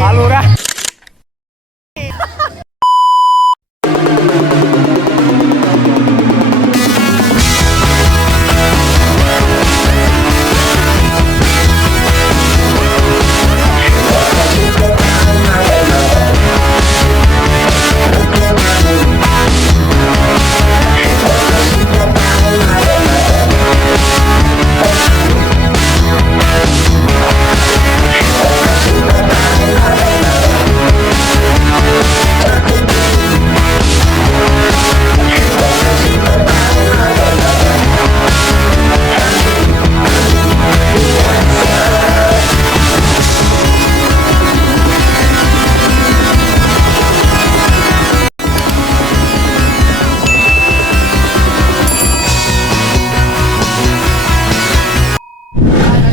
Alura.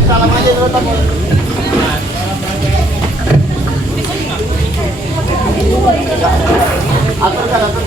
Salam aja dulu Tom. Atur kan atur.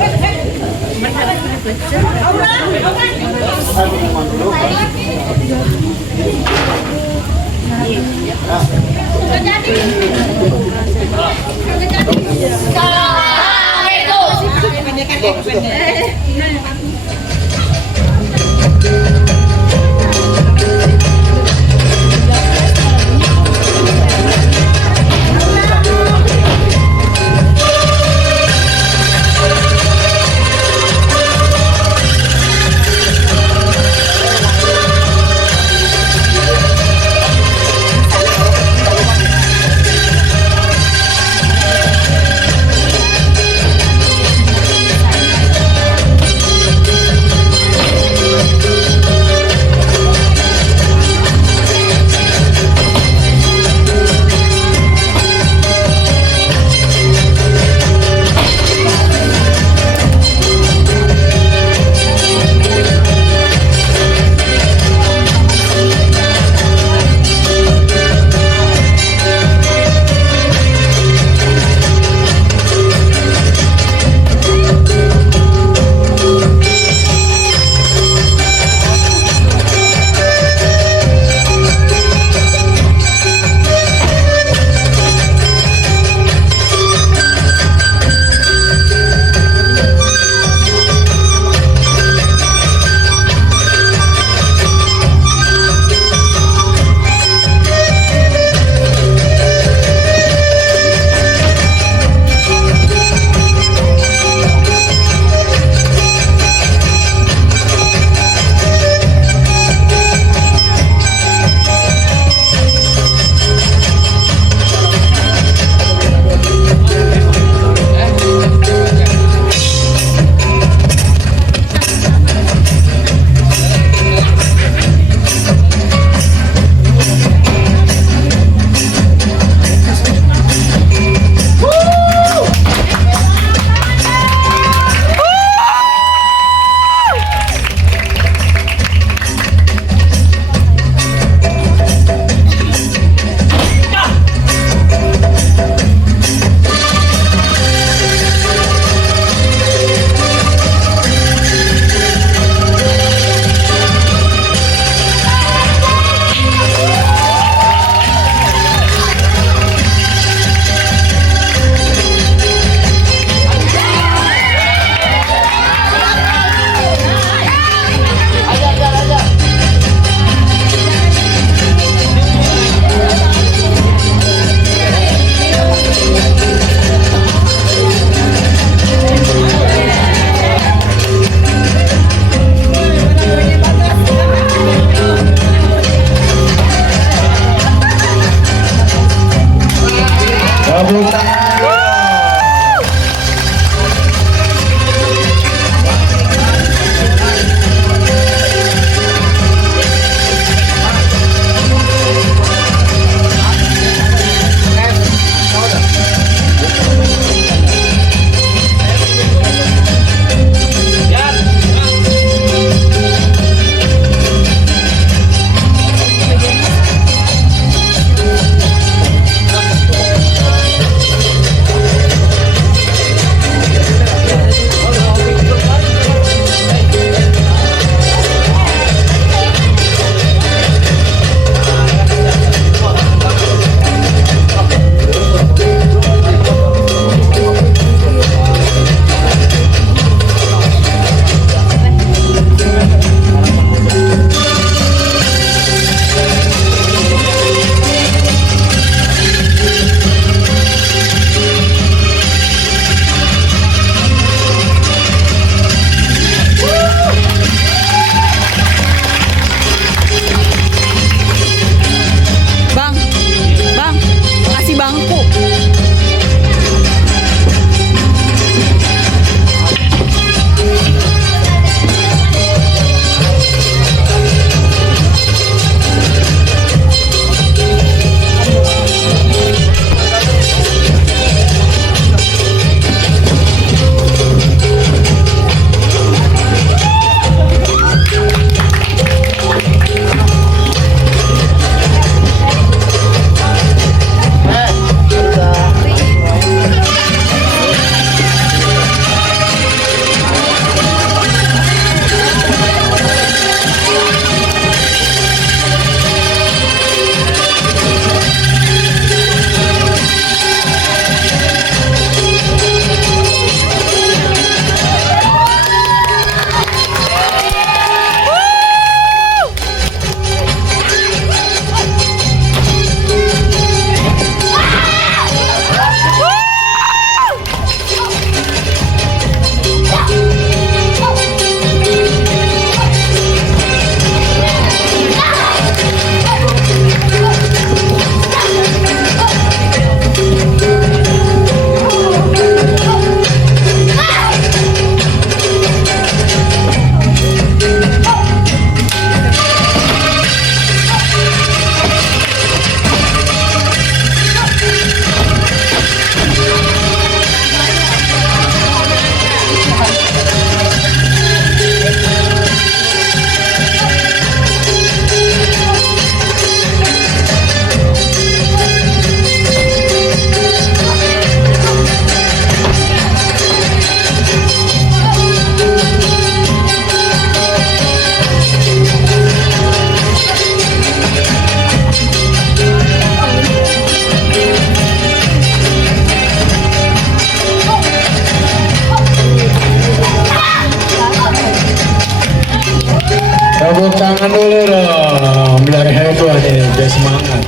Tepuk tangan dulu dong, biar heboh nih, biar semangat.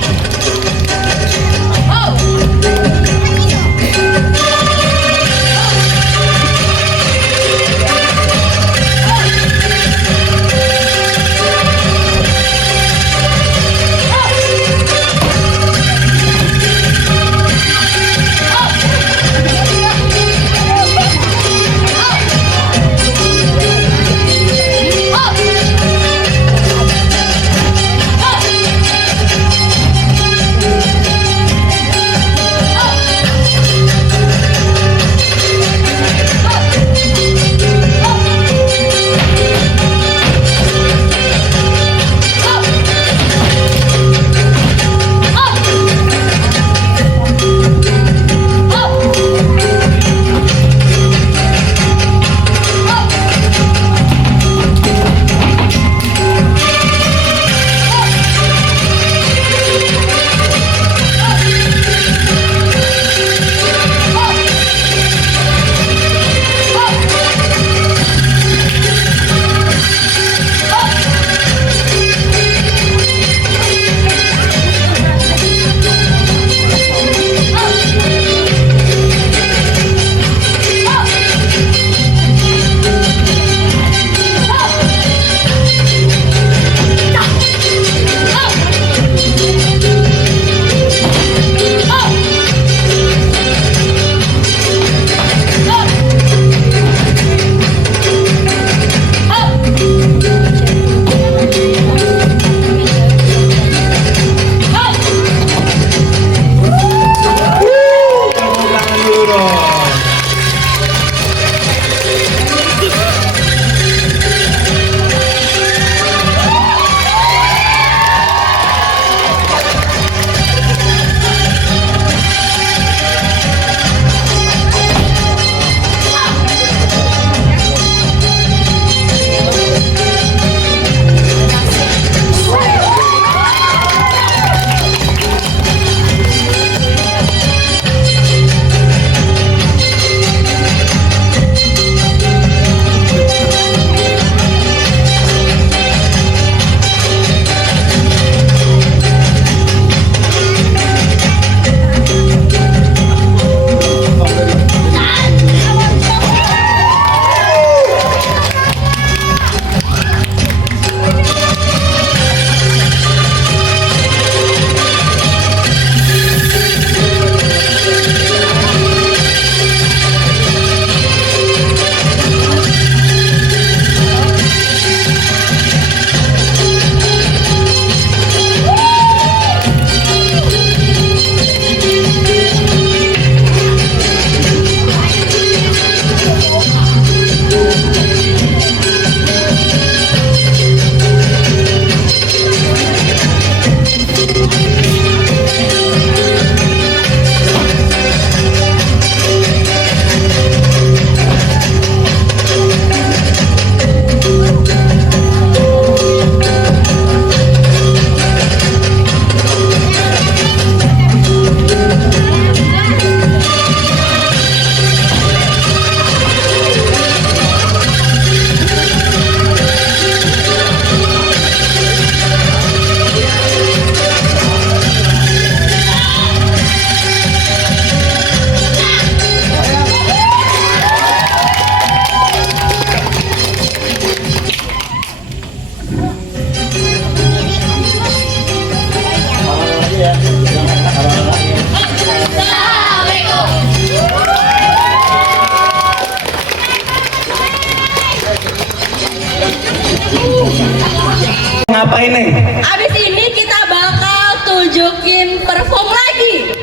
Ngapain nih? Abis ini kita bakal tunjukin perform lagi.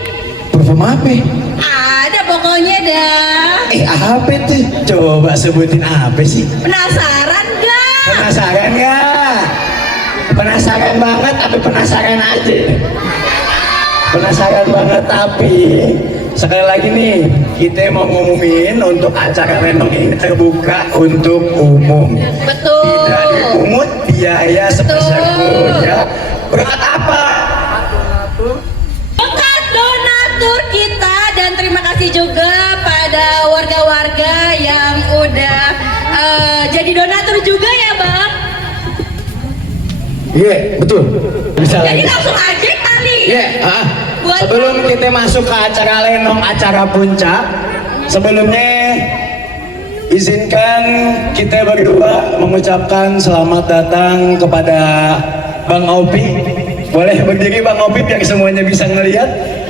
Perform apa? Ada pokoknya dah. Apa tuh? Coba sebutin apa sih? Penasaran gak? Penasaran gak? Penasaran banget tapi penasaran aja. Penasaran banget tapi sekali lagi nih kita mau ngumumin untuk acara renong ini terbuka untuk umum. Betul. Tidak dipungut biaya sebesar ya. Berkat apa? Berkat donatur kita dan terima kasih juga pada warga-warga yang udah jadi donatur juga ya Bang. Iya, betul. Bisa Jadi lagi. langsung aja kali. Iya, Buat- sebelum kita masuk ke acara lenong, acara puncak, sebelumnya izinkan kita berdua mengucapkan selamat datang kepada Bang Opi. Boleh berdiri Bang Opi biar semuanya bisa ngelihat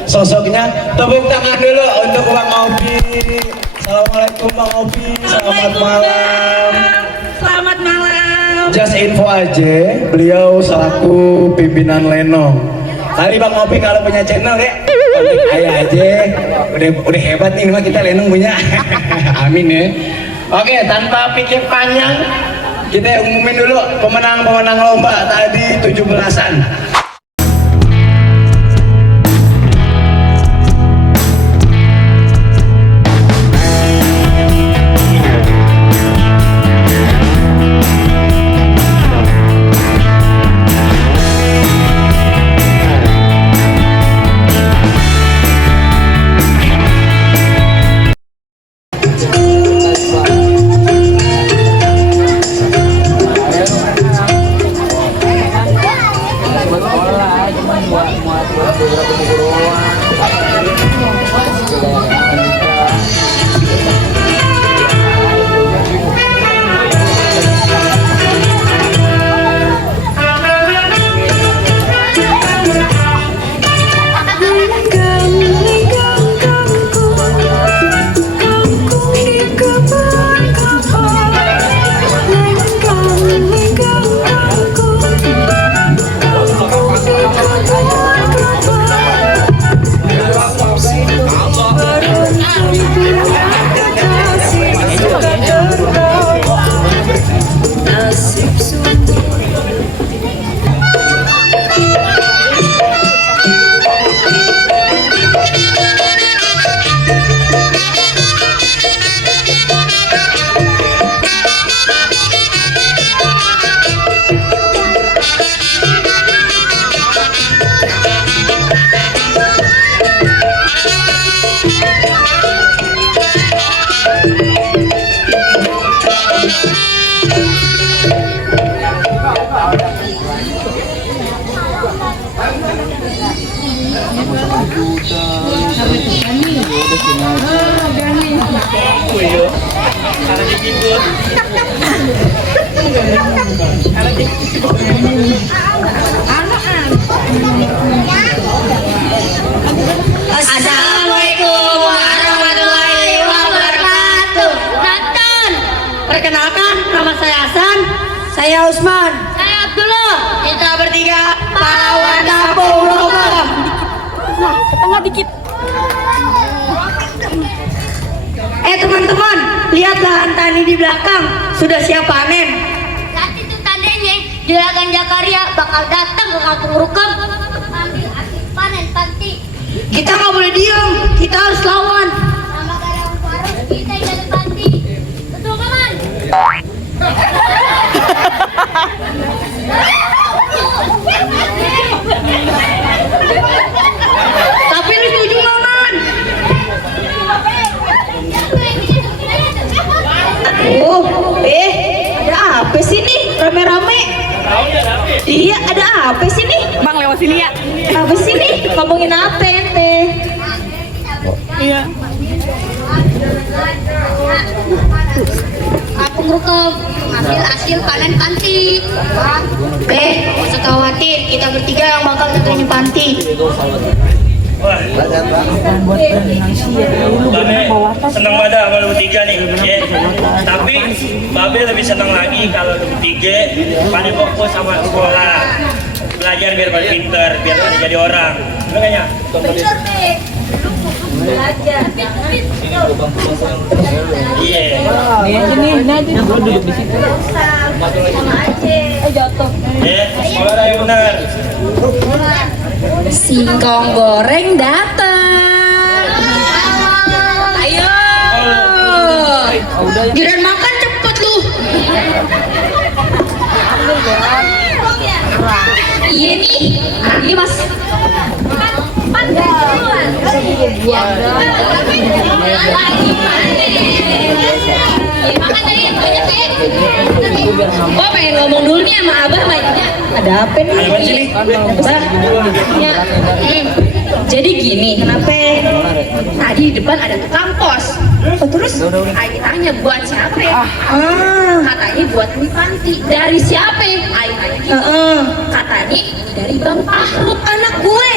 sosoknya. Tepuk tangan dulu untuk Bang Opi. Assalamualaikum Bang Opi, selamat malam. Selamat malam. Just info aja, beliau selaku pimpinan Lenong. Kali Bang Opi kalau punya channel ya, kontak ayah aja. Udah hebat nih mah kita Lenong punya. Amin ya. Oke, tanpa pikir panjang, kita umumin dulu pemenang-pemenang lomba tadi 17-an. Assalamualaikum warahmatullahi wabarakatuh. Nonton. Perkenalkan, nama saya Hasan. Saya Usman. Saya Abdullah. Kita bertiga pahlawan kampung Roma. Nah, ke tengah dikit. Teman-teman, lihatlah tani di belakang sudah siap panen. Saat itu tandanya Juragan Jakaria bakal datang ke kampung Rukam ambil hasil panen panti. Kita nggak boleh diam, kita harus lawan. Nama Garang Faruk kita yang ada panti. Betul kawan? Tapi lu setuju nggak, Man? Oh, ada apa sih nih? Rame-rame. Iya, ada apa sih nih? Bang, lewat sini ya. Apa sih nih? Ngomongin apa ente? Iya. Kampung Rukam ambil hasil panen panti. Gak usah khawatir, kita bertiga yang bakal nentuin panti. Senang banget sama lu bertiga nih ya. Tapi Babe lebih senang lagi kalau lu bertiga pada fokus sama sekolah, belajar biar pada pinter, biar pada jadi orang. Bener gak ya? Bener nih. Belajar. Iya. Sama aja. Jatuh. Ya, sekolah yang benar. Singkong goreng datang. Ayo. Giliran makan cepet lu. Iya nih. Ini Mas. Oh, pengen ngomong dulu nih sama Abah, Mbak. Ada apa nih? Ada apa sih, Li? Bah, ya. Jadi gini, kenapa? Tadi di depan ada tukang pos. Oh, terus? Ayo tanya buat siapa? Katanya buat Mi Panti. Dari siapa? Ayo tanya gitu. Katanya dari Bang Ahruk, anak gue.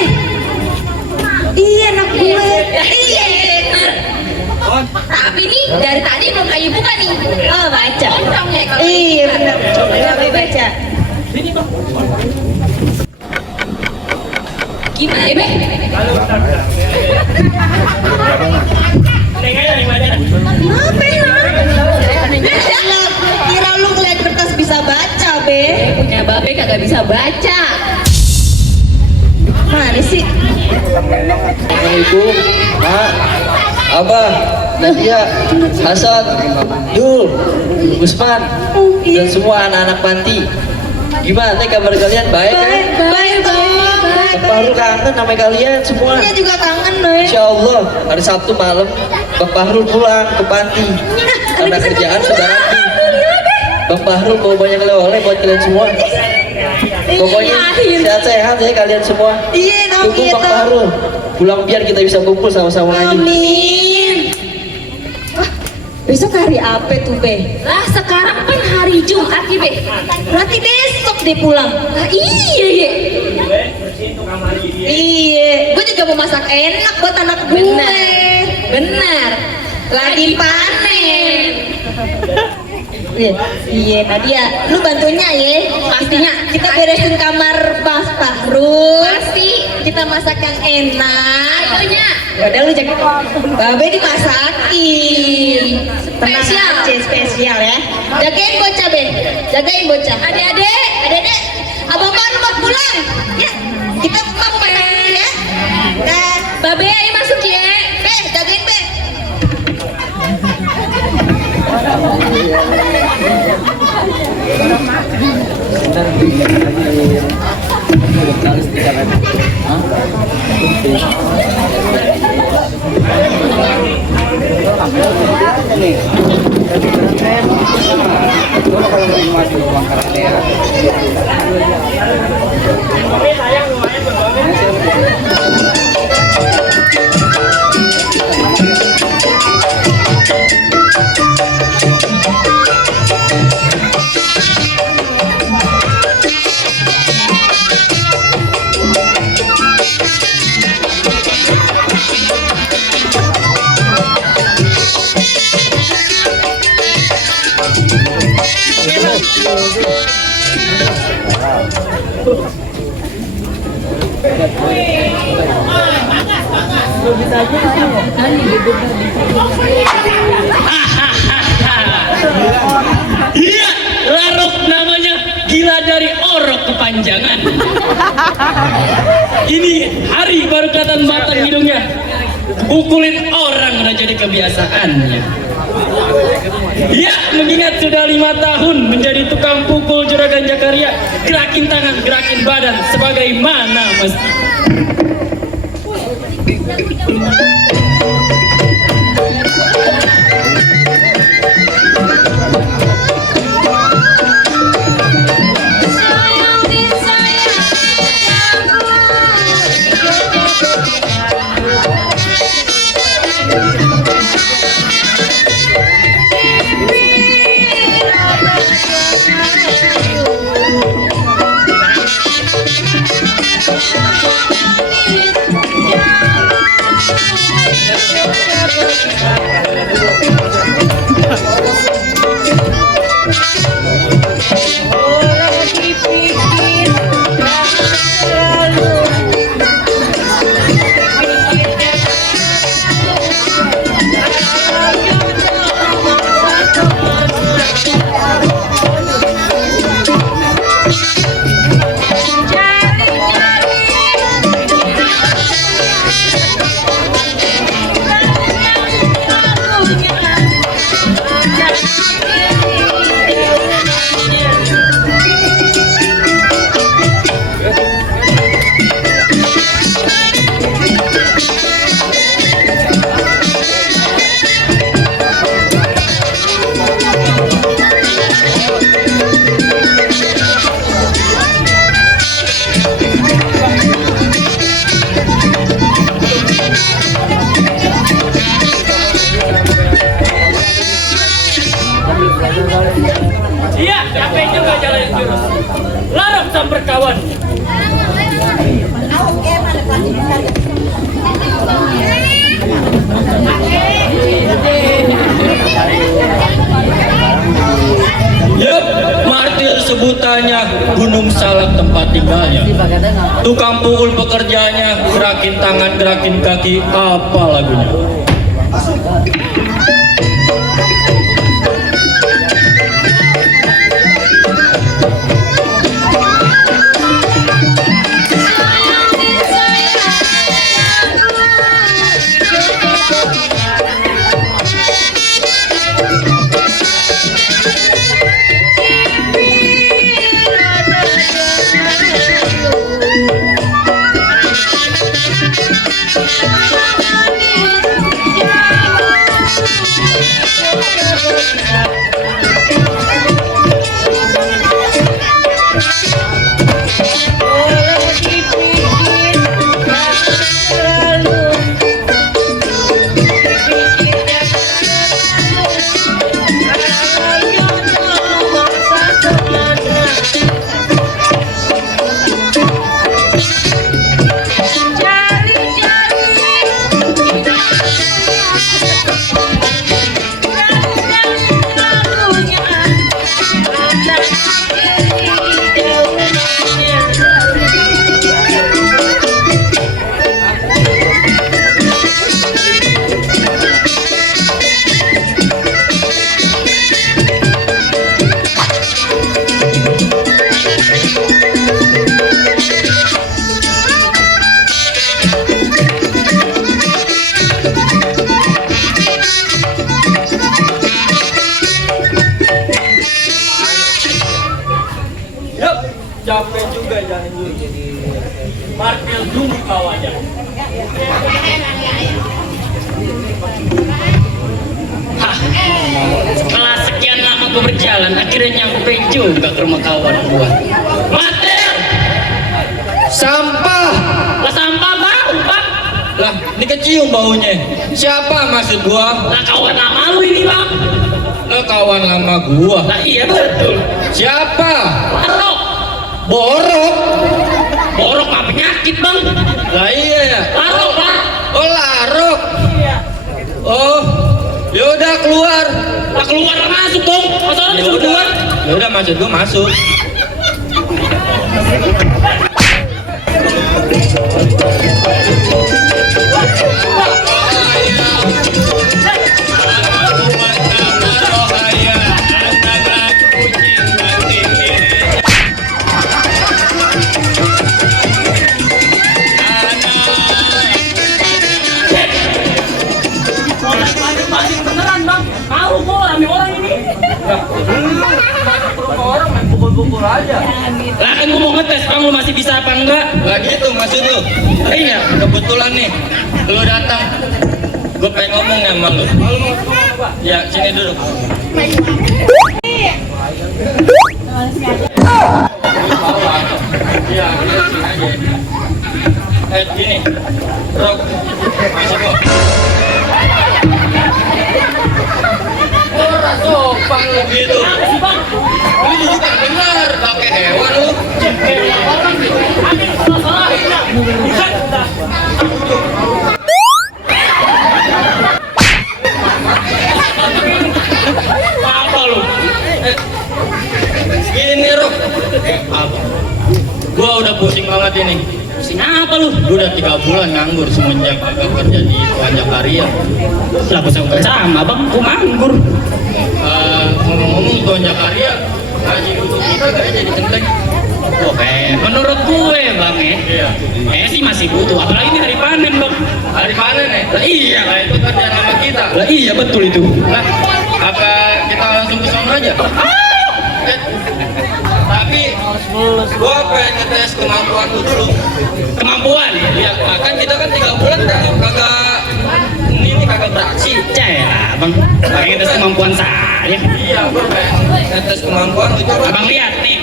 Iya, anak gue. Iya, bener. Tapi nih dari tadi belum kayu buka nih. Oh, baca. Iya, benar. Coba baca. Gimana ya, Be? Apa ya? Kira lu ngeliat kertas bisa baca, Be? Punya Babe kagak bisa baca. Mana sih? Assalamualaikum, Mak, Abah, Nadia, Hasan, Yul, Usman, dan semua anak-anak panti. Gimana kabar kalian? Baik kan? Baik. Baru kangen sama kalian semua. Dia juga kangen, Be. Insya Allah hari Sabtu malam Bang Bahrul pulang ke panti karena kerjaan sudah rapi. Bang Bahrul mau banyak oleh-oleh buat kalian semua. Pokoknya sehat-sehat ya kalian semua. Iya, Tunggu Bang Bahrul pulang biar kita bisa kumpul sama-sama lagi. Amin. Wah, besok hari apa tuh, Be? Lah, sekarang kan hari Jumat ya, Be. Berarti besok dia pulang. Nah, iya. Iya, gue juga mau masak enak buat anak gue. Benar. Lagi panen. Iya, Nadia, lu bantunya ya. Pastinya kita beresin kamar Mas Fahrul. Pasti kita masak yang enak. Bantunya. Yaudah lu jaga. Babe dimasakin. Spesial. Spesial ya. Jagain bocah, Be. Jagain bocah. Adek-adek. Abang baru mau pulang. Ya, kita mau masak ya. Nah, Babe ayo masuk ya. Be, jagain Be. Iya, larok namanya, gila dari orok kepanjangan. Ini hari baru kelihatan batang hidungnya, pukulin orang udah jadi kebiasaannya. Iya, mengingat sudah 5 tahun menjadi tukang pukul Juragan Jakaria, gerakin tangan, gerakin badan sebagaimana mesti. Thank you. sebutannya Gunung Salak tempat tinggalnya. Tukang pukul pekerjaannya, gerakin tangan, gerakin kaki, apa lagunya? Capek juga jalan dulu jadi parkir dulu kawannya. Hah, setelah sekian lama gue berjalan, akhirnya nyampe juga ke rumah kawan gue. Mater! Sampah! Lah sampah bau, Bang. Lah, ini kecium baunya. Siapa maksud gua? Lah kawan lama lu ini, Bang. Lah kawan lama gua. Lah iya betul. Siapa? Borok. Borok? Borok mah penyakit, Bang. Lah iya ya. Larok, Bang. Oh, larok. Iya. Oh, yaudah keluar. Lah keluar lah masuk dong. Masa orang disuruh keluar? Yaudah maksud gua masuk. Beneran bang, tahu kok rame orang ini. Orang main pukul-pukul aja. Lah kan gua mau ngetes, kamu masih bisa apa enggak? Lah gitu maksud lu? Iya, kebetulan nih, lu datang. Gue pengen ngomong ya sama lu. Ya, sini duduk. Iya, gini. Rok, masih kok. Orang sopan lu gitu. Lu duduk kan benar, pakai hewan lu. Apa lu? Gini Rok. Apa? Gua udah pusing banget ini. Pusing apa lu? Gua udah 3 bulan nganggur semenjak agak kerja di Tuan Karya. Lah pusing sama bang, gua nganggur. Ngomong-ngomong Tuan Karya, gaji untuk kita gak jadi centeng. Menurut gue bang ya, sih masih butuh. Apalagi ini hari panen bang. Hari panen ya? Lah iya. Lah itu kerjaan sama kita. Lah iya betul itu. Lah apa kita langsung ke sana aja? Tapi gua pengen ngetes kemampuan lu dulu. Kemampuan? Iya, kan kita kan 3 bulan kagak ini kagak beraksi. Caya bang, pengen ngetes kemampuan saya. Iya, gua pengen ngetes kemampuan lu. Abang lihat nih.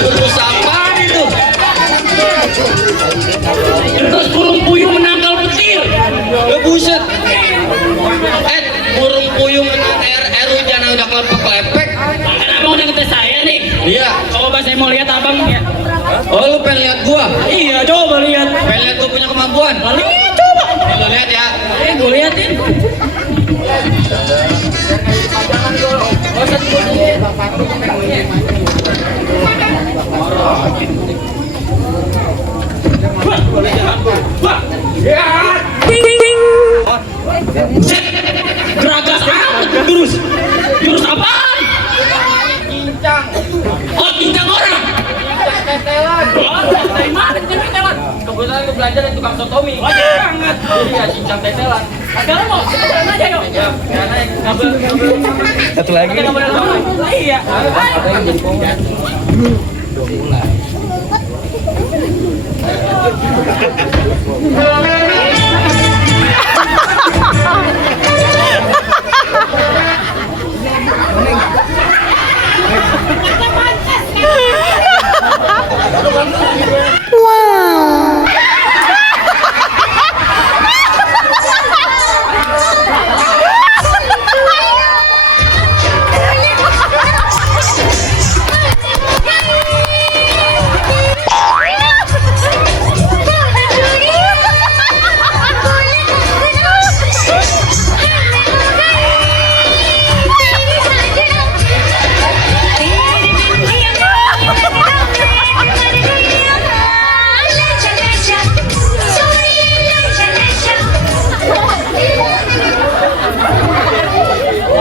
Jurus apa itu? Terus burung puyuh menangkal petir. Ya buset. Burung puyuh menangkal air hujan udah kelepek-kelepek. Kenapa udah ngetes saya nih? Iya. Coba bahasa saya mau lihat abang ya. Oh, lu pengen lihat gua? Iya, coba lihat. Pengen lihat gua punya kemampuan? Lihat coba. Lu lihat ya. Gue liatin. Buset, geragas amat jurus. Jurus apaan? Cincang. Oh, cincang orang. Tetelan. Dari mana cincang tetelan? Kebetulan lu belajar dari tukang sotomi. Banget. Iya, cincang tetelan. Ada lo mau? Kita jalan aja yuk. Ya, karena kabel. Satu lagi. Kita boleh lama. Iya. Ada yang jempol.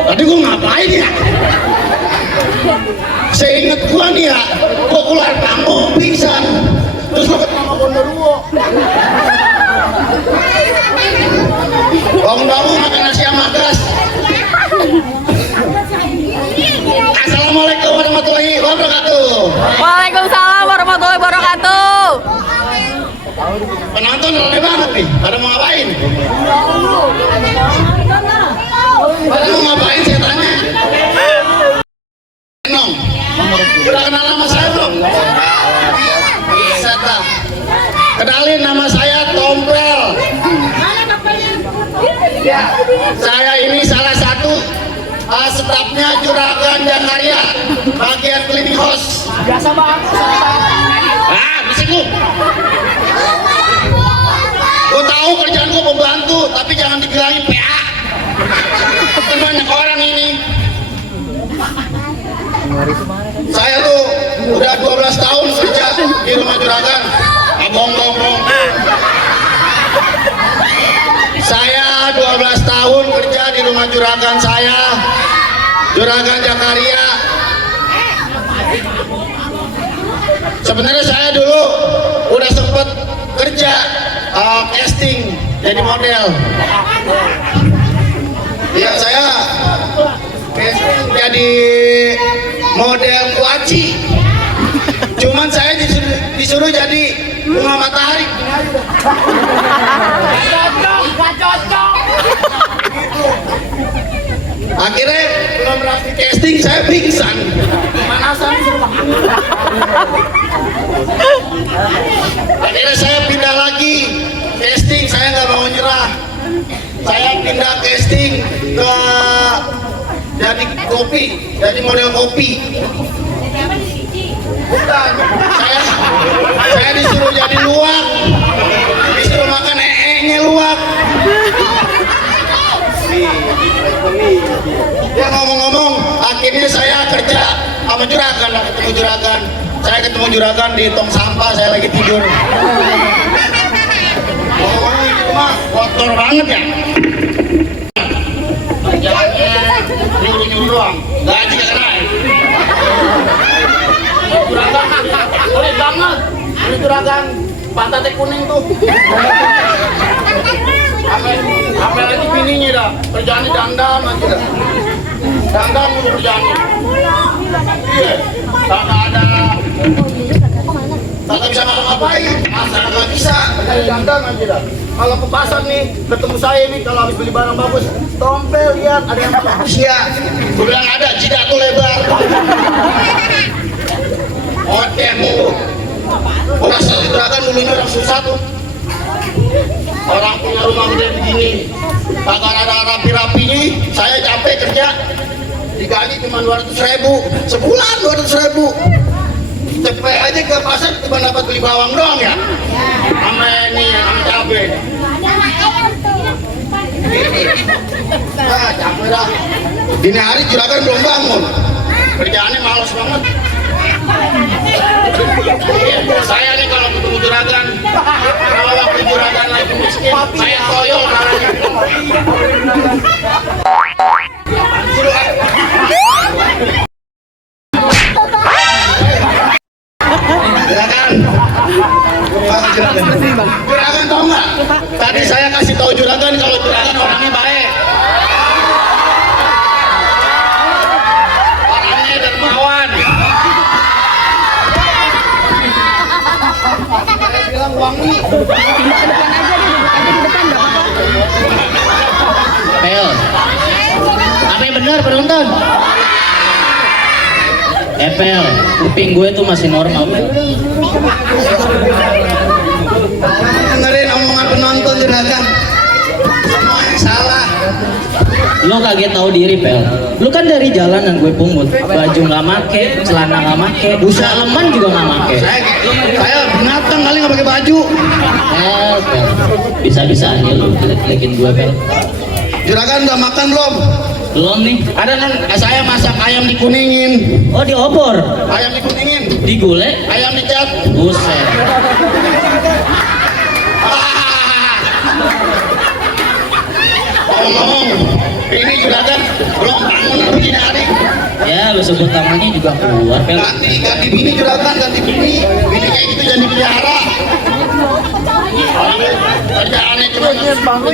Tadi gua ngapain ya? Seinget gua nih ya, gua keluar kampung pingsan. Terus gua ketemu sama Gondoruo. Bangun-bangun makan nasi sama gas. Assalamualaikum warahmatullahi wabarakatuh. Waalaikumsalam warahmatullahi wabarakatuh. Penonton rame banget nih, pada mau ngapain? Pada mau ngapain saya tanya? Nong, udah kenal nama saya belum? Bisa tak? Kenalin, nama saya Tompel. Saya ini salah satu stafnya Juragan Jakarta, bagian cleaning house. Biasa banget. Bisik lu. Gue tahu kerjaan gue pembantu, tapi jangan dibilangin PA. Kan banyak orang ini. Saya tuh udah 12 tahun kerja di rumah juragan. Abong. Saya 12 tahun kerja di rumah juragan saya, Juragan Jakaria. Sebenarnya saya dulu udah sempet kerja casting jadi model. Ya, saya casting jadi model kuaci. Cuman saya disuruh jadi bunga matahari. Gak cocok. Akhirnya belum berhasil casting, saya pingsan. Pemanasan disuruh makan. Akhirnya saya pindah lagi casting, saya nggak mau nyerah. Saya pindah casting ke jadi kopi, jadi model kopi. Bukan, saya disuruh jadi luwak, disuruh makan nya luwak. Ya ngomong-ngomong, akhirnya saya kerja sama juragan, ketemu juragan. Saya ketemu juragan di tong sampah, saya lagi tidur. Oh, itu mah kotor banget ya. Kerjaannya nyuruh-nyuruh doang, gaji gak naik. Juragan boleh banget. Ini juragan pantatnya kuning tuh. Apa lagi bininya dah? Kerjaannya dandan aja dah. Dandan mulu kerjaannya. Iya, kagak bisa ngapa-ngapain. Masa kagak bisa? Dandan aja dah. Kalau ke pasar nih, ketemu saya nih kalau habis beli barang bagus, Tompel lihat ada yang bagus ya. Gue bilang ada, jidat tuh lebar. Oke, mulu. Orang juragan dulunya orang susah tuh. Orang punya rumah gede begini, kagak ada rapi-rapinya. Saya capek kerja, digaji cuma 200.000 sebulan, 200.000. cepet aja ke pasar cuma dapat beli bawang doang ya. Sama ini sama cabai. Ah, capek dah. Dini hari juragan belum bangun. Kerjaannya malas banget. Saya nih kalau ketemu juragan, kalau waktu juragan lagi miskin, saya toyol kalanya. Juragan tahu nggak? Tadi saya kasih tahu juragan kalau juragan orangnya baik. Orangnya dermawan. Saya bilang wangi. Pel, apa yang benar penonton? Pel, kuping gue tuh masih normal, Pel. Dengerin omongan penonton juragan. Semua yang salah. Lo kaget tahu diri, Pel. Lu kan dari jalanan gue pungut, baju nggak make, celana nggak make, daleman juga nggak make. Saya binatang kali nggak pakai baju. Pel, bisa-bisa aja lu jelek-jelekin gue, Pel. Juragan udah makan belum? Belum nih. Ada non, saya masak ayam dikuningin, Oh, di opor, ayam dikuningin, di gulai, ayam dicat. buset. Ngomong, ini juragan belum bangun begini hari. Ya, lu sebut namanya juga keluar, Pel. Ganti bini juragan, ganti bini. Bini kayak gitu jangan dipelihara. Kerjaannya cuma bangun.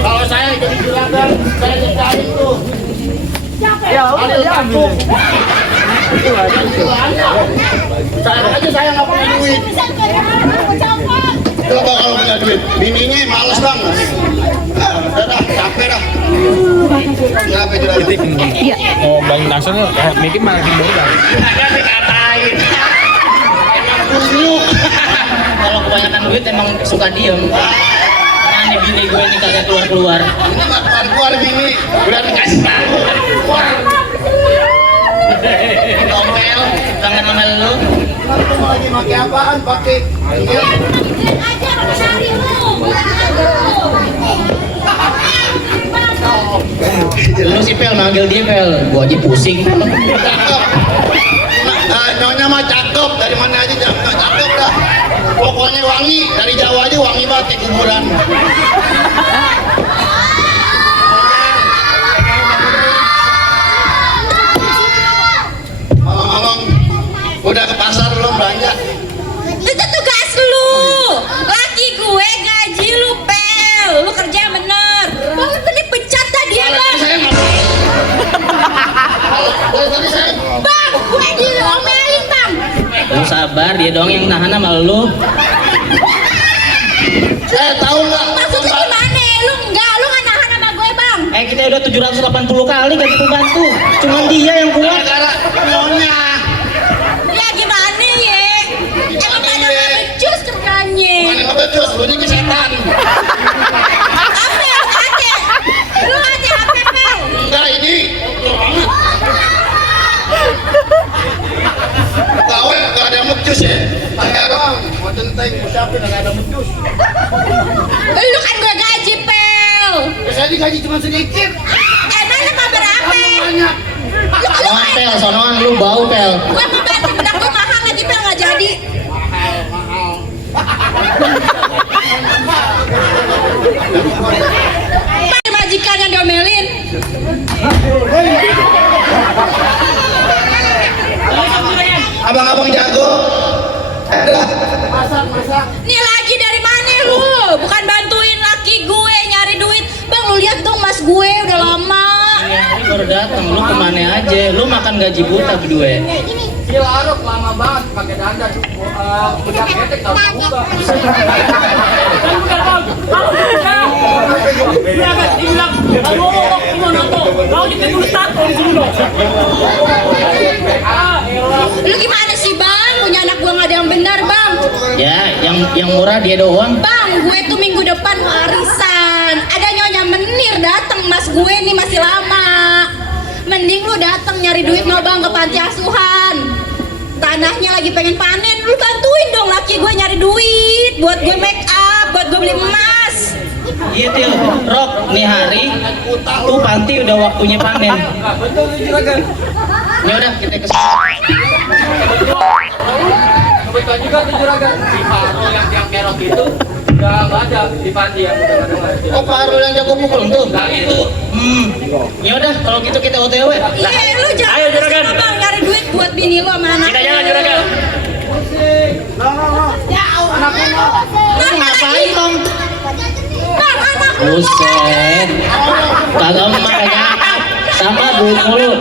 Kalau saya jadi juragan, saya dicari tuh. Ya udah diambil. Saya aja saya nggak punya duit. Coba kalau punya duit, bininya males banget. Udah capek dah. Kenapa juragan? Mau bangun nasional, mikir makin berubah. Juragan dikatain. Emang kunyuk. Kalau kebanyakan duit emang suka diem. Nah, ini bini gue ini kagak keluar-keluar. Ini nggak keluar bini, udah dikasih tahu. Tompel, kangen sama lu. Kamu lagi pakai apaan? Pakai Lu sih, Pel, manggil dia, Pel. Gua aja pusing, Pel. cakep. Nyonya mah cakep, dari mana aja cakep dah. Pokoknya wangi, dari Jawa aja wangi banget kayak kuburan. Ngomong, udah ke pasar belum belanja? Itu tugas lu. Laki gue gaji lu, Pel. Lu kerja yang bener. Bang, itu dipecat tadi ya, Bang. Saya nggak mau. Tadi saya Bang, gue diomelin, Bang. Lu sabar, dia doang yang nahan sama lu. tahu nggak? Maksudnya gimana? Lu nggak nahan sama gue, Bang. Kita udah 780 kali ganti pembantu. Cuman dia yang kuat. Gara-gara nyonya. Ya gimana ya? Emang pada nggak becus kerjanya. Mana nggak becus, lu ini setan. Apa yang ada? Lu ada apa, Pel? Enggak ini. Tahu nggak ada becus ya? Tanya doang. Mau centeng, mau siapin nggak ada becus. Lu kan gue gaji, Pel. Ya, saya digaji cuma sedikit. Emang lu mau berapa? Banyak. Sonoan, Pel, sonoan lu bau, Pel. Gue mau ganti bedak gue mahal lagi, Pel, nggak jadi. Pak, majikan yang diomelin. Abang-abang jago. Masak. Nih lagi dari mana lu? Bukan bantuin laki gue nyari duit. Bang, lu lihat dong mas gue udah lama. Ini baru datang, lu kemana aja? Lu makan gaji buta berdua. Cilaruk lama banget pakai dandan. Udah ketek tahu buka. Lu gimana sih, Bang? Punya anak gue nggak ada yang benar, Bang. Ya, yang murah dia doang. Bang, gue tuh minggu depan warisan. Ada nyonya menir datang, mas gue nih masih lama. Mending lu datang nyari duit mau, Bang, ke panti asuhan. tanahnya lagi pengen panen, lu bantuin dong laki gue nyari duit buat gue make up, buat gue beli emas. Iya Til, Rok, nih hari tuh Panti udah waktunya panen. Ya udah kita ke Kebetulan juga tuh juragan si Faro yang kerok itu udah nggak ada di Panti ya. Oh, Pak Arul yang jago pukul tuh. Nah itu. Ya udah kalau gitu kita OTW. Iya, lu jangan ayo, juragan. bang nyari duit buat bini lo sama anak. Kita jalan juragan. Bang, ngapain Tom? Bang, anak lu. Buset. Kagak makanya sama duit mulu.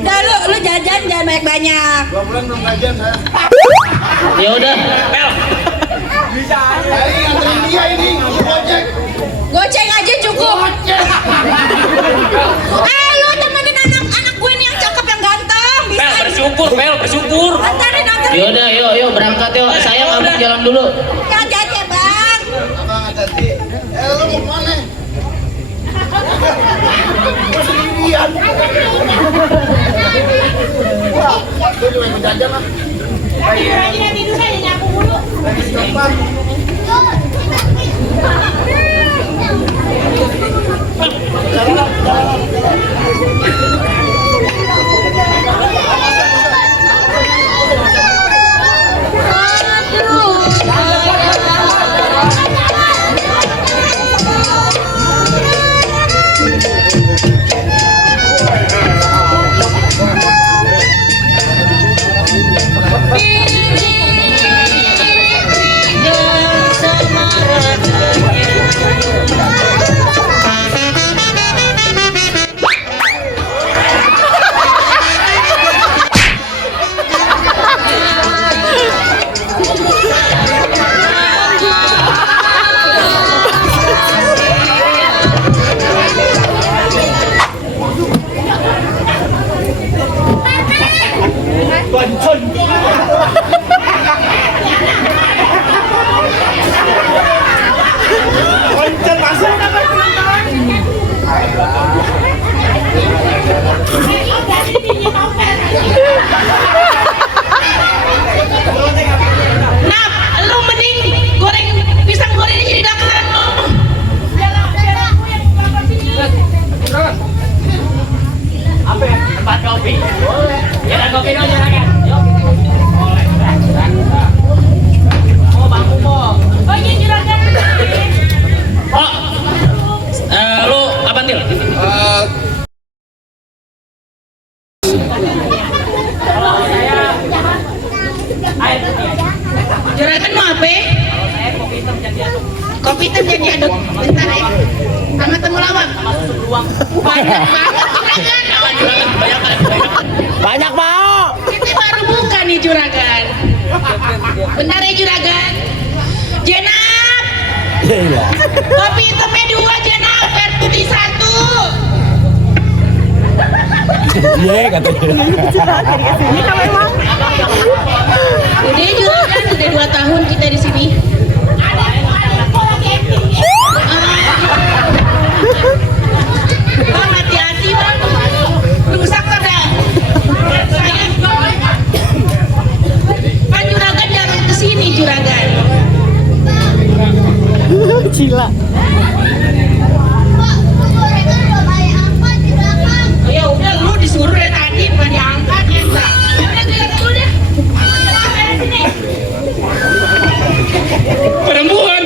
Udah lu jajan jangan banyak-banyak. 2 bulan belum gajian saya. Ya udah. Pel. Dari anterin dia ini gojek. Goceng aja cukup. Lu temenin anak-anak gue nih yang cakep yang ganteng. Bisa. Pel bersyukur, Pel bersyukur. Antarin. Ya udah, yuk berangkat yuk. Sayang abang jalan dulu. Jajan ya bang. Abang hati-hati. Lu mau kemana? Gua sendirian. Wah, gue juga mau jajan lah. Nanti dulu aja nyapu mulu. Lagi kapan? Lu mending goreng pisang goreng jadi dakaran lo. Apa ya? Tempat kopi. Jalan kopi dong juragan. Oh bangku mau. Oh iya juragan. Oh, lu apa Til? Juragan mau apa? Kopi hitam jadi aduk. Bentar ya. Sama temulawak. Banyak banget juragan. Banyak mau. Kita baru buka nih juragan. Bentar ya juragan. Jenap. Kopi hitamnya 2 jenap, air putih 1. Iya katanya. Udah juragan, udah 2 tahun kita di sini. Bang, hati-hati bang. Rusak pada. Kan juragan jarang kesini juragan. Ya udah lu disuruh dari tadi bukan diangkat ya enggak. Udah jalan dulu deh. Sini. Perempuan.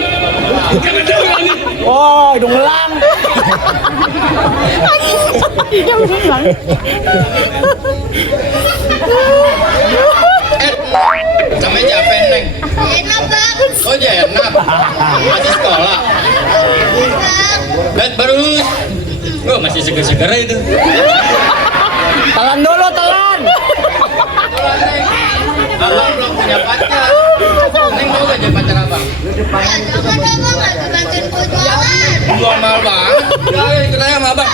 Karena jangan. Oh, hidung belang. Namanya apa Neng? Enak bang. Oh Jenap. Masih sekolah. Dan baru. Oh masih seger-seger itu. Telan dulu, telan. Abang belum punya pacar. Neng mau gak jadi pacar abang? Ya jangan dong bang, lagi bantuin gue jualan. Jual mahal banget. Ya ikut aja sama abang.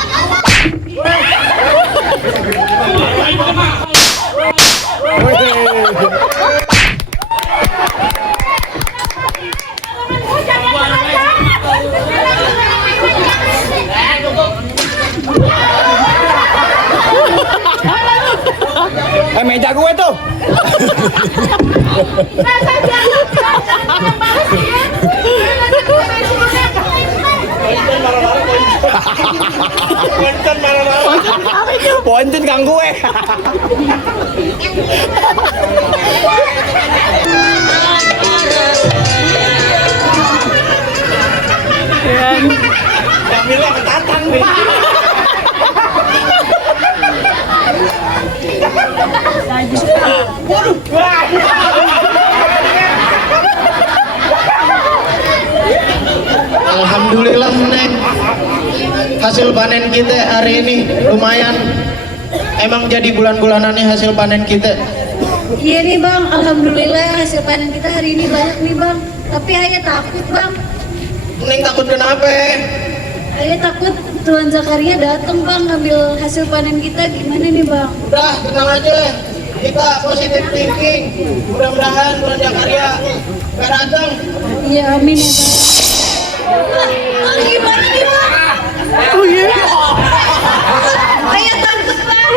Jangan kerja gue tuh. Poncen kang gue. Jamilnya ketatang nih. Alhamdulillah Neng, hasil panen kita hari ini lumayan. Emang jadi bulan-bulanannya hasil panen kita. Iya nih bang, alhamdulillah hasil panen kita hari ini banyak nih bang. Tapi ayah takut bang. Neng takut kenapa? Ayah takut Tuan Zakaria datang bang ngambil hasil panen kita, gimana nih bang? Udah tenang aja, kita positif thinking. Mudah-mudahan Tuan Zakaria gak datang. Iya amin ya bang. Gimana nih bang? Oh iya. Ayah takut bang.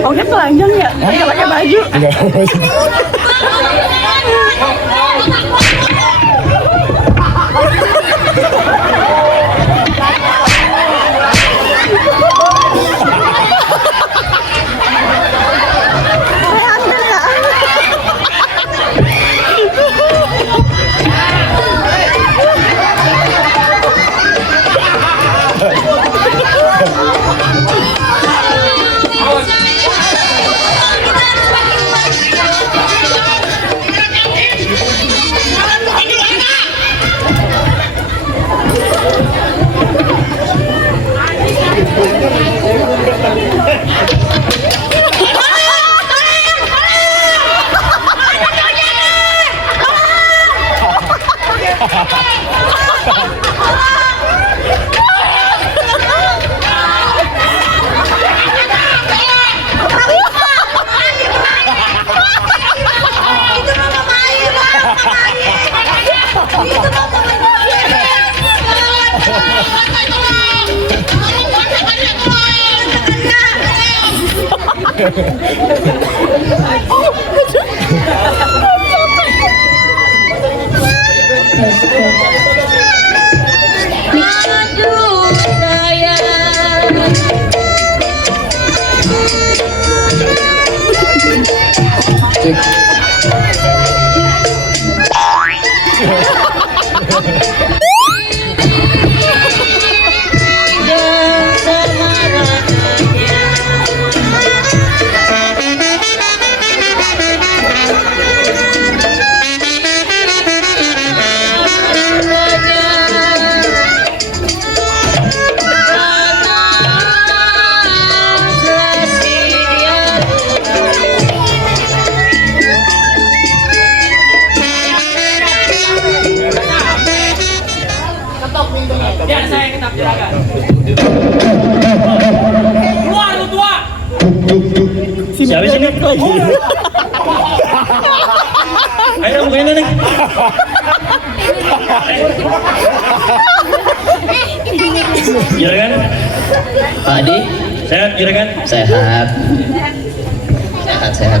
Oke telanjang ya? Nggak pakai baju? Aduh sayang. Biar saya ketap juragan. Keluar lu tua. Siapa sini? Ayo bukain nih. Juragan? Pak Adi, Sehat juragan? sehat. Sehat.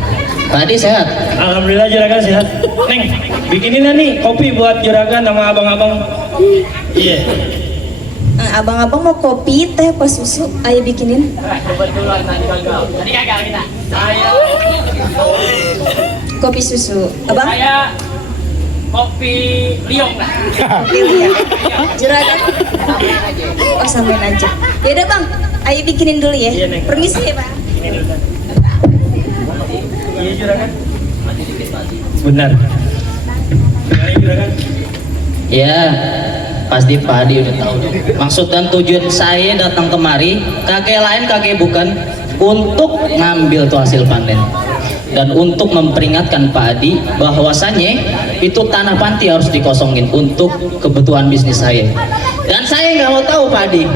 Pak Adi sehat. Alhamdulillah juragan sehat. Neng, bikinin nih kopi buat juragan sama abang-abang. Iya. Abang-abang mau kopi, teh, apa susu? Ayo bikinin. Kebetulan tadi gagal. Tadi gagal kita. Saya Kopi susu. Abang? saya kopi liong lah. Juragan? Oh samain aja. Yaudah bang, ayo bikinin dulu ya. Iya, Neng. Permisi ya bang. Iya juragan. Benar. Ayo juragan. Ya, pasti Pak Adi udah tahu dong. Maksud dan tujuan saya datang kemari, kakek lain kakek bukan, untuk ngambil tuh hasil panen. Dan untuk memperingatkan Pak Adi bahwasannya itu tanah panti harus dikosongin untuk kebutuhan bisnis saya. Dan saya nggak mau tahu Pak Adi,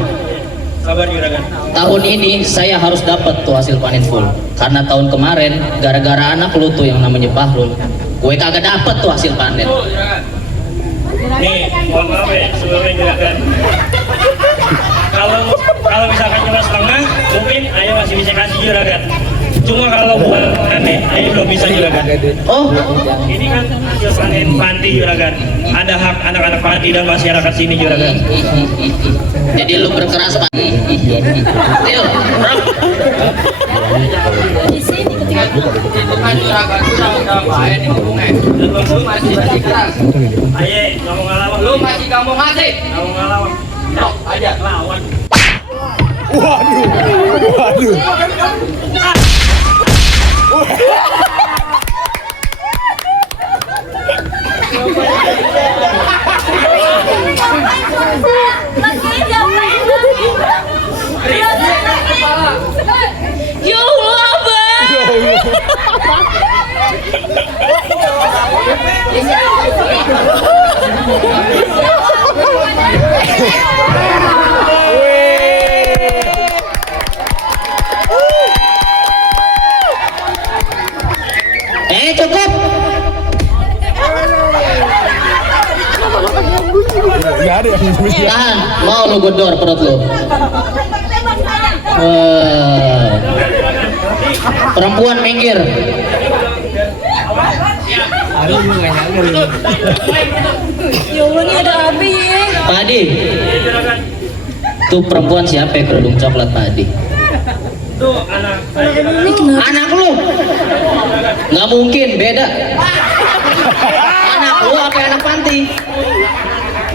Sabar juragan. tahun ini saya harus dapat tuh hasil panen full. Karena tahun kemarin gara-gara anak lu tuh yang namanya Bahlul, gue kagak dapet tuh hasil panen. Tuh, juragan. Nih, mohon maaf ya sebelumnya juragan. Kalau misalkan cuma setengah, mungkin ayah masih bisa kasih juragan. Cuma kalau buat aneh, ayah belum bisa juragan. Oh, Ini kan hasil panen panti juragan. Ada hak anak-anak panti dan masyarakat sini juragan. jadi lu berkeras Pak. Ayo, Rob. Itu kan juragan udah baik nih ngomongnya. Lu masih keras. Ayah, nggak mau ngalawan. Lu masih gak mau ngasih. Nggak mau ngalawan. Sok aja. Lawan. Ya Allah, Bang. Cukup. Tahan, mau lu gedor perut lu. Perempuan minggir. Ya Allah, ini ada api ya. Pak Adi. Tuh perempuan siapa ya kerudung coklat Pak Adi? Tuh anak Anak lu? Nggak mungkin, beda. Anak lu apa anak panti?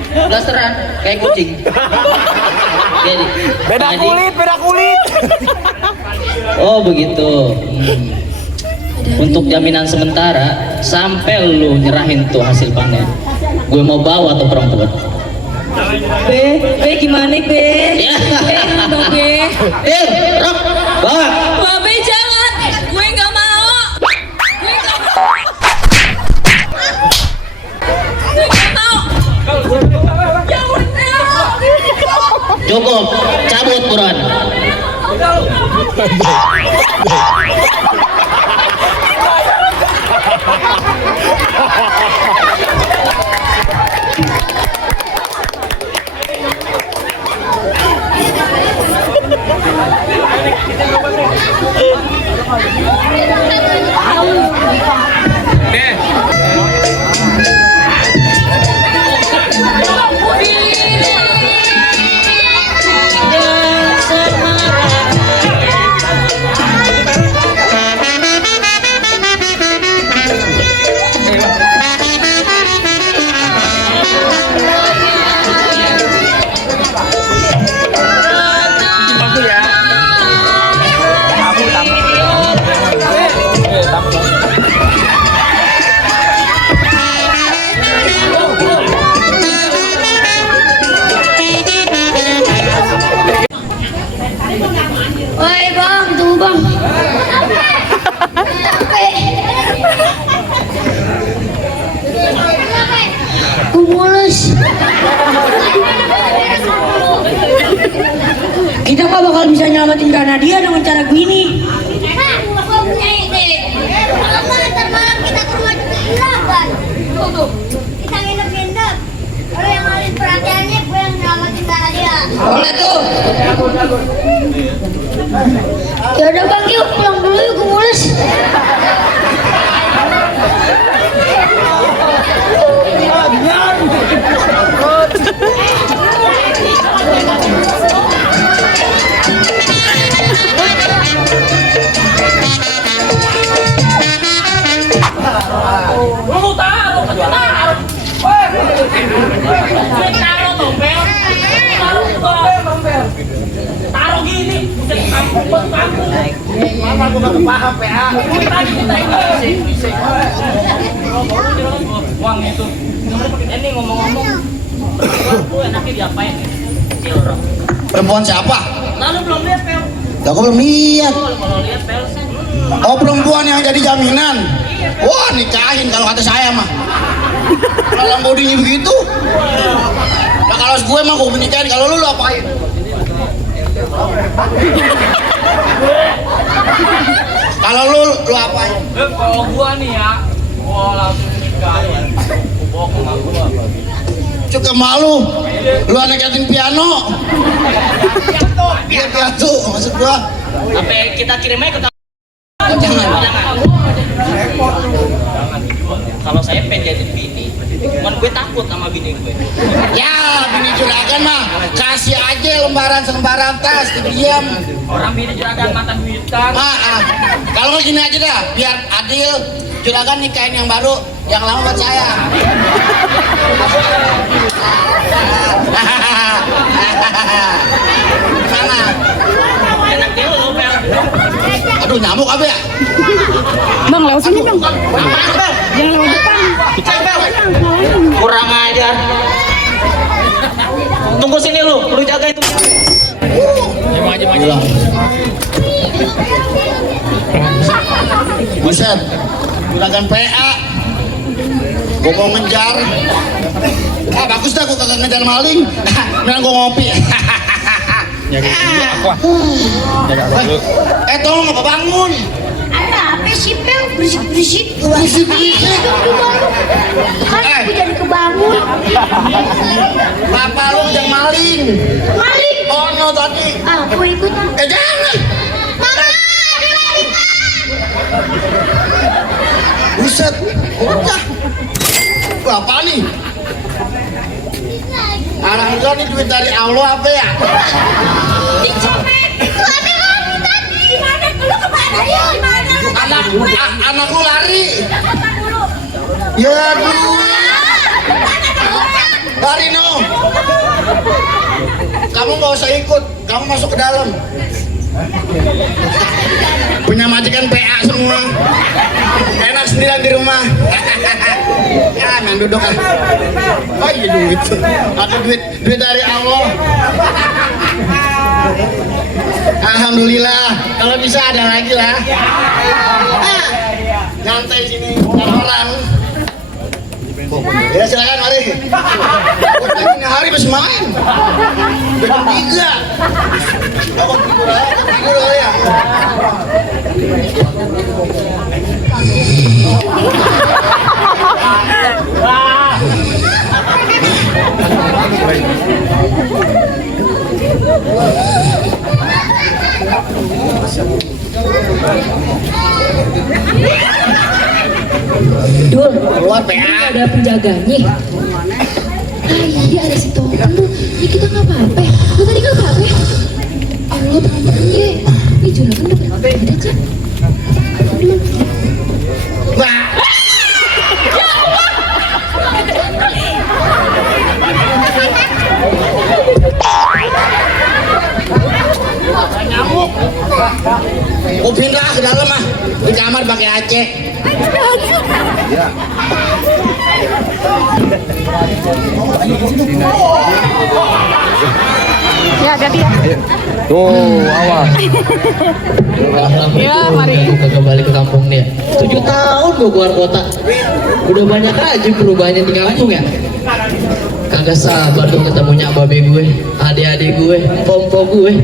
Blasteran, kayak kucing. Jadi, beda kulit. Oh begitu. Untuk jaminan sementara, sampai lu nyerahin tuh hasil panen, gue mau bawa tuh perempuan. Be gimana Be? Ya. Be. Rob, bawa. Be jangan, gue nggak mau. Gue nggak mau. Ya udah. Cukup, cabut buruan. Woi bang, tunggu bang. Aku mulus. Kita nggak bakal bisa nyelamatin Kanadia dengan cara begini. Aku punya ide. Kalau ntar malam kita ke rumah Ilaban. Tuh, kita nginep-nginep. Kalau yang alih perhatiannya gue yang nyelamatin Kanadia. Boleh tuh. Ya udah bang, yuk pulang dulu yuk, gue mulus. Taruh gini, kampung. Mama aku nggak paham PA. Uang itu. Ini ngomong-ngomong, lu enaknya diapain? Perempuan siapa? Lalu belum lihat pel. Aku belum lihat. Kalau lihat pel sih. Oh, perempuan yang jadi jaminan. Wah, nikahin kalau kata saya mah. Kalau bodinya begitu. Nah, kalau gue mah gue nikahin. Kalau lu apain? Kalau lu apain? Kalau gua nih ya, gua langsung nikahin. Gua bawa ke emak gua. suka malu. Lu anak yatim piano. Iya piatu maksud gua. Sampai kita kirim aja ke Jangan. Kalau saya pengen jadi bini, cuman gue takut sama bini gue. Ya, bini juragan mah kasih aja lembaran tas, diam. Orang bini juragan mantan bintang. Kalau nggak gini aja dah, biar adil. Juragan nikahin yang baru, yang lama buat saya. Gimana? Enak dia lu, Pel. Aduh nyamuk apa ya? Bang, lewat sini bang. Jangan lewat depan. Kurang ajar. Tunggu sini lu jaga itu. Buset, juragan PA. Gua mau ngejar. Bagus dah gua kagak ngejar maling. Mendingan gua ngopi. Tolong apa bangun? Ada apa sih, Pel? Berisik-berisik. Berisik-berisik. Kan aku jadi kebangun. Bapak lu jangan maling. Maling. Oh no tadi. Aku ikut. Jangan. Mama, ada maling. Buset. Udah. Apa nih? Arang gua nih duit dari Allah apa ya? Dicopet. Ada lagi tadi. Gimana? Lu kemana ya? Gimana? Anak lu lari. Dulu. Ya aduh. Lari no. Kamu nggak usah ikut. Kamu masuk ke dalam. Punya majikan PA semua. Enak sendirian di rumah. Ya, main duduk kan. Oh iya duit. Ada duit dari Allah. Alhamdulillah. Kalau bisa ada lagi lah. Nyantai sini orang. Ya silakan mari. Ini hari masih main. Jam 3. Aku tidur ya. Dul, Keluar PA. ada penjaganya. Iya ada si Topan tuh. Ya kita nggak apa-apa. Lu tadi nggak apa-apa. Allah tenang ya. Ini juragan udah berapa ada aja. Nyamuk. Gua pindah ke dalam mah. Di kamar pakai AC. Ya, hati-hati ya. Tuh, awas. Ya, mari. Aku kagak balik ke kampung nih. 7 tahun gua keluar kota. Udah banyak aja perubahannya di kampung ya. Kagak sabar tuh ketemunya babe gue, adik-adik gue, pompo gue.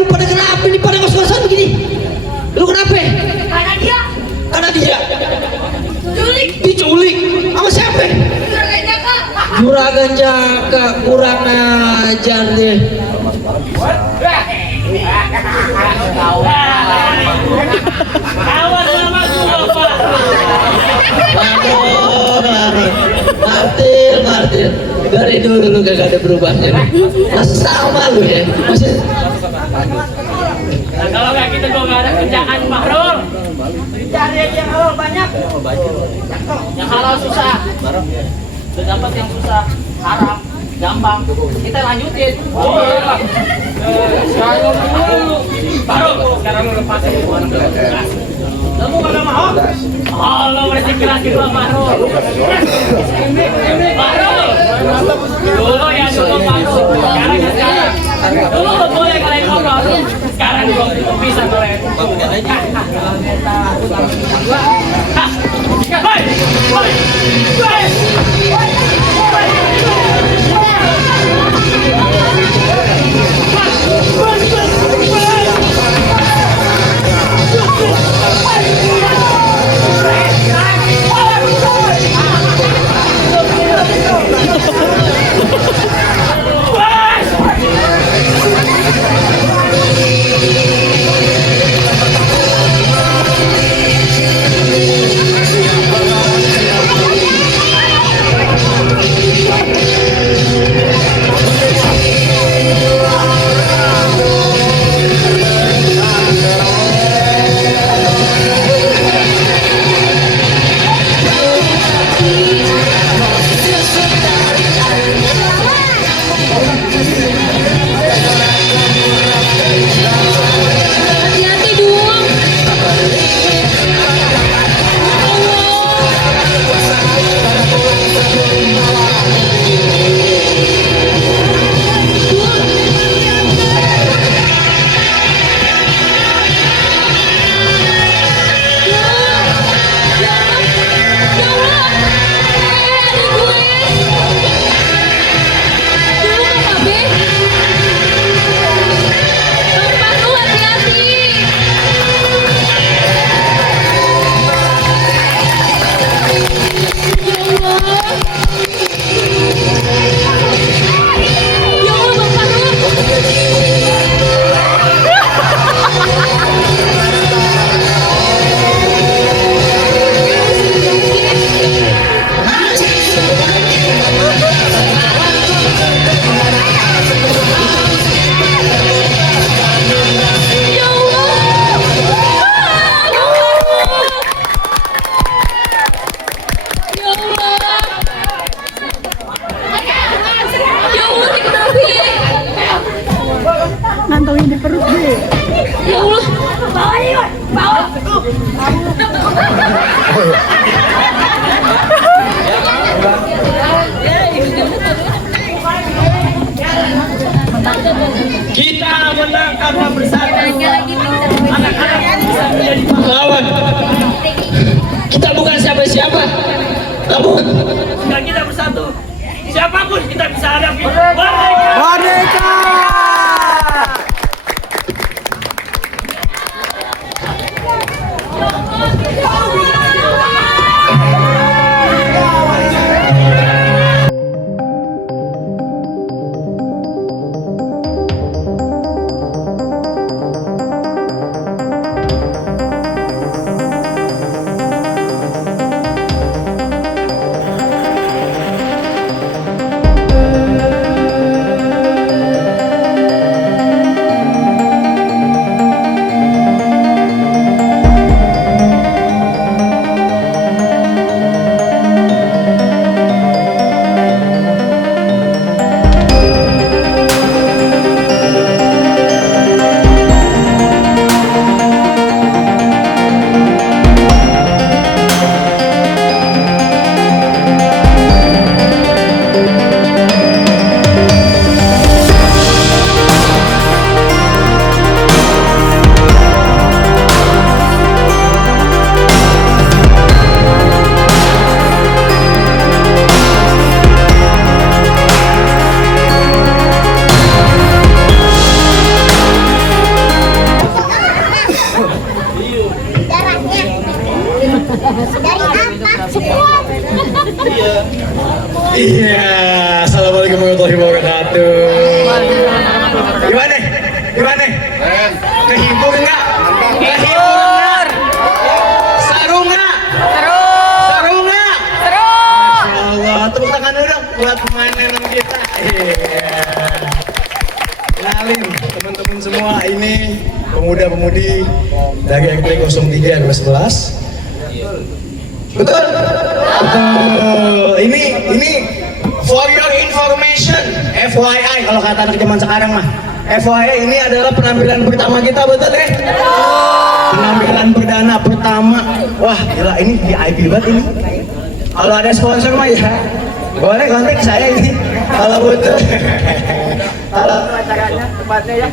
Lu pada kenapa nih, pada ngos-ngosan begini? Lu kenapa? Karena dia Karena dia culik. diculik sama siapa? Juragan Jaka. Juragan Jaka, kurang ajar deh. Awas sama gua, Pak. dari dulu gak ada berubahnya. Masih sama lu ya. Masih. Nah, kalau kayak gitu gue gak ada kerjaan Mahrul. Cari aja yang halal banyak. Yang halal susah. Udah dapat yang susah, haram, gampang. Kita lanjutin. Baru sekarang lu lepasin itu anak keras. Kamu kagak mau? Oh, lo masih keras juga Mahrul. Mahrul. Dulu ya dulu Mahrul. Sekarang ya sekarang. Dulu lo boleh kalian ngobrol. Sekarang gua bisa kalian. Nantongin di perut deh. Ya Allah, bawa nih, bawa. Kita menang karena bersatu. Anak-anak bisa menjadi pahlawan. Kita bukan siapa-siapa, namun jika kita bersatu, siapapun kita bisa hadapi. Merdeka! Iya, assalamualaikum warahmatullahi wabarakatuh. Gimana? Gimana? Kehibur nggak? Kehibur. Seru nggak? Seru. Seru nggak? Seru. Masya Allah, tepuk tangan dulu dong buat pemain yang gitu. pemuda-pemudi dari RT 03 11. Betul? Betul. Ini for your information, FYI kalau kata anak zaman sekarang mah. FYI ini adalah penampilan pertama kita, betul ya? Penampilan perdana pertama. Wah, gila ini VIP banget ini. Kalau ada sponsor mah ya boleh kontak saya ini. Kalau butuh. Kalau acaranya tempatnya ya.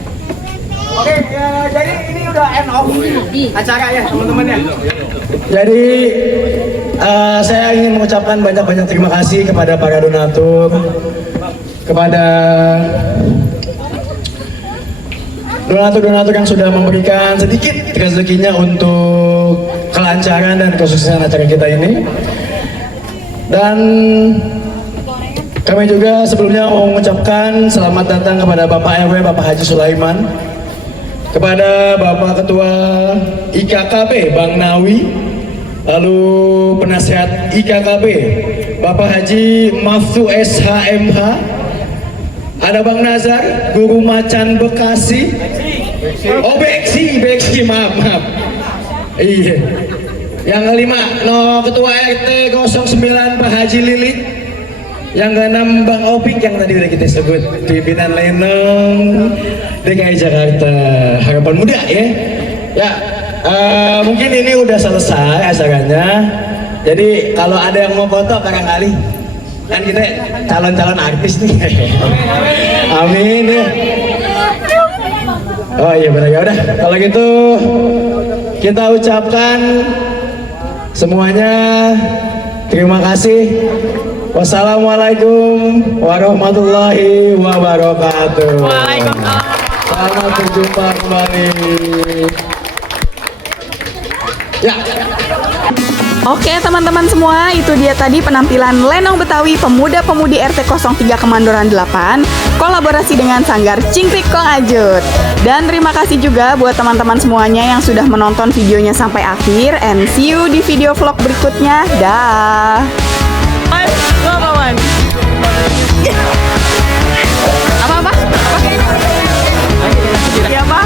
Oke, jadi ini udah end of acara ya teman-teman ya. Jadi saya ingin mengucapkan banyak-banyak terima kasih kepada para donatur, kepada donatur-donatur yang sudah memberikan sedikit rezekinya untuk kelancaran dan kesuksesan acara kita ini. Dan kami juga sebelumnya mau mengucapkan selamat datang kepada Bapak RW, Bapak Haji Sulaiman, kepada Bapak Ketua IKKP Bang Nawi, lalu penasihat IKKP Bapak Haji Maftu SHMH, ada Bang Nazar, Guru Macan Bekasi, oh Beksi, maaf. Iya. Yang kelima, Ketua RT 09 Pak Haji Lilik. Yang keenam Bang Opik yang tadi udah kita sebut, pimpinan Lenong DKI Jakarta Harapan Muda ya. Ya, mungkin ini udah selesai acaranya. Jadi kalau ada yang mau foto barangkali kan kita calon-calon artis nih. Amin ya. Oh iya benar ya udah. Kalau gitu kita ucapkan semuanya terima kasih. Wassalamualaikum warahmatullahi wabarakatuh. Waalaikumsalam. Selamat berjumpa kembali. Ya. Oke teman-teman semua, itu dia tadi penampilan Lenong Betawi Pemuda-Pemudi RT 03 Kemandoran 8 kolaborasi dengan Sanggar Cingkrik Kong Ajut. Dan terima kasih juga buat teman-teman semuanya yang sudah menonton videonya sampai akhir, and see you di video vlog berikutnya. Dah. Apa? Ya, Pak.